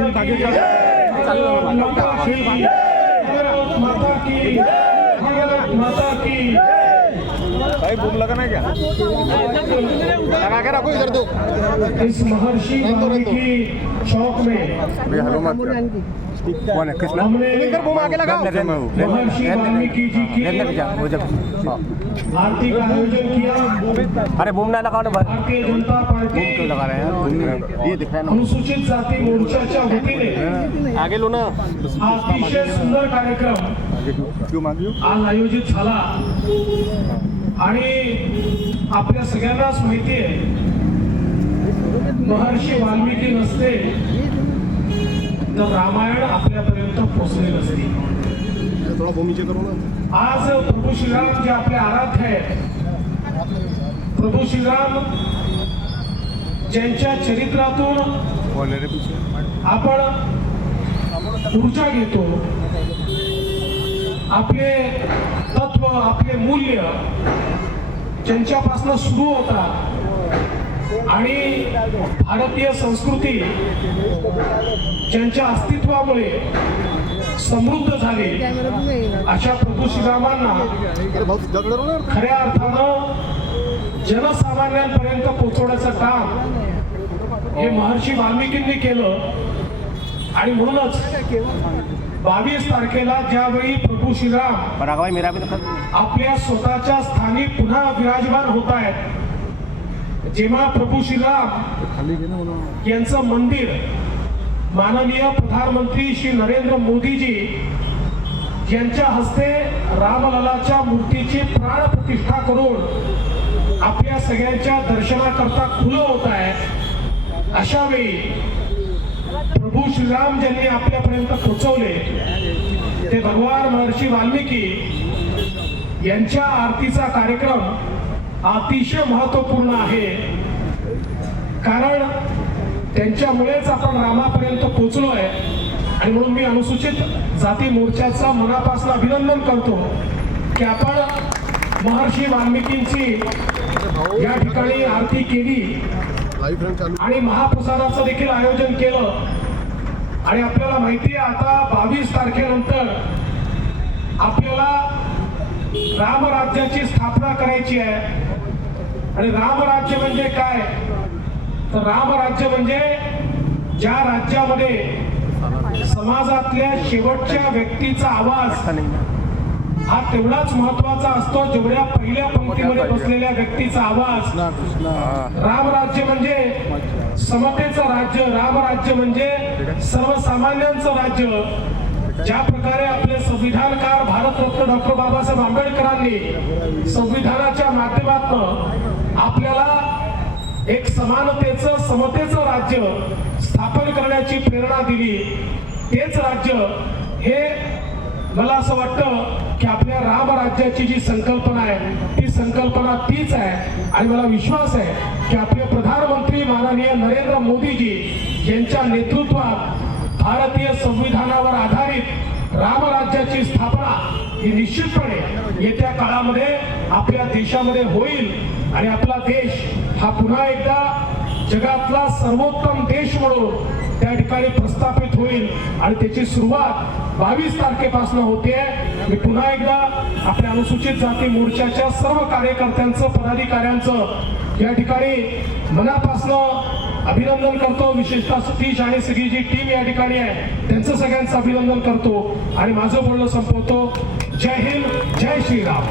माता की भारत माता की भारत माता की भाई बूम लगा ना क्या? लगा के रखो इधर दो। इस महर्षि वाल्मीकि चौक में हेलो मत कौन है? कृष्णा इधर बूम आगे लगाओ। महर्षि वाल्मीकि जी की आरती का आयोजन किया। अरे बूम ना लगाओ ना भाई। भारतीय जनता पार्टी लगा रहे हैं ये दिख रहा है ना। अनुसूचित जाती मोर्चाच्या वतीने आगे लो ना। हा अतिशय सुंदर कार्यक्रम क्यों क्यों मांगियो आज आयोजित झाला। आणि आपल्या सगळ्यांनाच माहिती आहे महर्षी वाल्मिकी नसते तर रामायण आपल्यापर्यंत पोहोचले नसते. आज प्रभू श्रीराम जे आपले आराध्य आहेत प्रभू श्रीराम ज्यांच्या चरित्रातून आपण ऊर्जा घेतो आपले तत्व आपले मूल्य ज्यांच्यापासून सुरू होतात. आणि भारतीय संस्कृती ज्यांच्या अस्तित्वामुळे समृद्ध झाली अशा प्रभू श्रीरामांना खऱ्या अर्थानं जनसामान्यांपर्यंत पोहोचवण्याचं काम हे महर्षी वाल्मिकींनी केलं. आणि म्हणूनच बावीस तारखेला ज्यावेळी प्रभू श्रीराम आपल्या स्वतःच्या स्थानी पुन्हा विराजमान होत आहेत जेव्हा प्रभू श्रीराम यांचं मंदिर माननीय प्रधानमंत्री श्री नरेंद्र मोदीजी यांच्या हस्ते रामललाच्या मूर्तीची प्राण प्रतिष्ठा करून आपल्या सगळ्यांच्या दर्शनाकरता खुलं होत आहे अशा वेळी प्रभू श्रीराम ज्यांनी आपल्यापर्यंत पोहोचवले ते भगवान महर्षी वाल्मिकी यांच्या आरतीचा कार्यक्रम अतिशय महत्त्वपूर्ण आहे. कारण त्यांच्यामुळेच आपण रामापर्यंत पोहोचलोय आणि म्हणून मी अनुसूचित जाती मोर्चाचा मनापासून अभिनंदन करतो की आपण महर्षी वाल्मिकींची या ठिकाणी आरती केली. आणि महाप्रसादाचं देखील आयोजन केलं. आणि आपल्याला माहिती आहे आता बावीस तारखेनंतर आपल्याला रामराज्याची स्थापना करायची आहे. आणि रामराज्य म्हणजे काय? तर रामराज्य म्हणजे ज्या राज्यामध्ये समाजातल्या शेवटच्या व्यक्तीचा आवाज हा तेवढाच महत्त्वाचा असतो जेवढ्या पहिल्या पंक्तीमध्ये बसलेल्या व्यक्तीचा आवाज. कृष्णा रामराज्य म्हणजे समतेचं राज्य. रामराज्य म्हणजे सर्वसामान्यांचं राज्य. ज्या प्रकारे आपले संविधानकार भारतरत्न डॉक्टर बाबासाहेब आंबेडकरांनी संविधानाच्या माध्यमातून आपल्याला एक समानतेचं समतेचं राज्य स्थापन करण्याची प्रेरणा दिली. तेच राज्य हे मला असं वाटतं की आपल्या रामराज्याची जी संकल्पना आहे ती संकल्पना तीच आहे. आणि मला विश्वास आहे की आपले प्रधानमंत्री माननीय नरेंद्र मोदीजी यांच्या नेतृत्वात भारतीय संविधानावर आधारित रामराज्याची स्थापना ही निश्चितपणे येत्या काळामध्ये आपल्या देशामध्ये होईल. आणि आपला देश हा पुन्हा एकदा जगातला सर्वोत्तम देश म्हणून त्या ठिकाणी प्रस्थापित होईल. आणि त्याची सुरुवात बावीस तारखेपासून होते. मी पुन्हा एकदा आपल्या अनुसूचित जाती मोर्चाच्या सर्व कार्यकर्त्यांचं पदाधिकाऱ्यांचं या ठिकाणी मनापासनं अभिनंदन करतो. विशेषतः सतीश आणि सगळी जी टीम या ठिकाणी आहे. त्यांचं सगळ्यांचं अभिनंदन करतो. आणि माझं बोलणं संपवतो. जय हिंद जय श्रीराम.